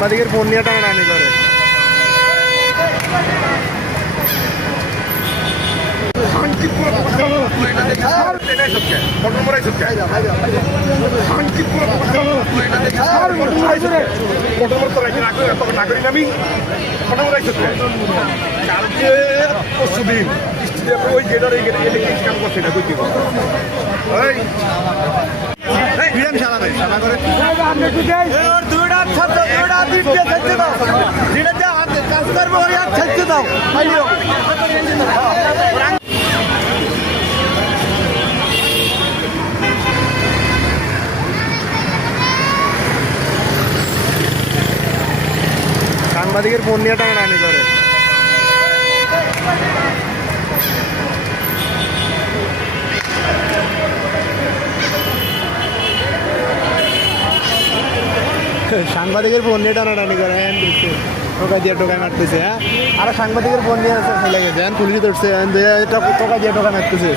সাংবাদিকের ফোন নিয়ে টানাটানি করে। কালকে পরশুদিন ওই গেটার এই গেটে গেলে কাম করছে না বুঝলি সাংবাদিকের ফোন নিয়ে টানাটানি করে। সাংবাদিকের ফোন নিয়ে টানাটানি করে। টোকা দিয়ে টোকা মারতেছে। হ্যাঁ, আর সাংবাদিকের ফোন নিয়ে ফেলে গেছে। পুলিশ ধরছে টোকা দিয়ে টোকা মারতেছে।